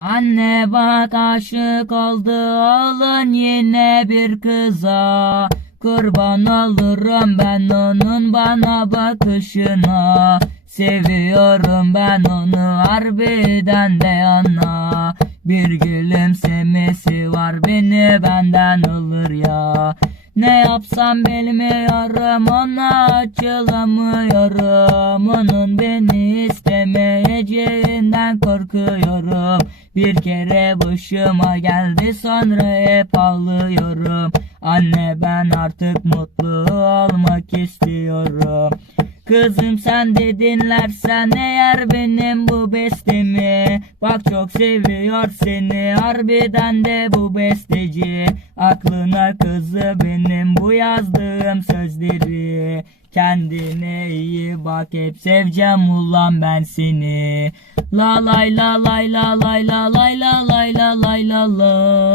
Anne bak aşık oldu oğlun yine bir kıza. Kurban olurum ben onun bana bakışına. Seviyorum ben onu harbiden de ana Bir gülümsemesi var beni benden alır ya. Ne yapsam bilmiyorum ona açılamıyorum. Onun istemeyeceğinden korkuyorum. Bir kere başıma geldi sonra hep ağlıyorum. Anne ben artık mutlu olmak istiyorum. Kızım sen de dinlersen eğer benim bu bestemi Bak çok seviyor seni. Harbiden de bu besteci. Aklına kızı benim bu yazdığım sözleri. Kendine iyi bak hep seveceğim ulan ben seni. La lay la lay la lay la lay la lay la lay la lay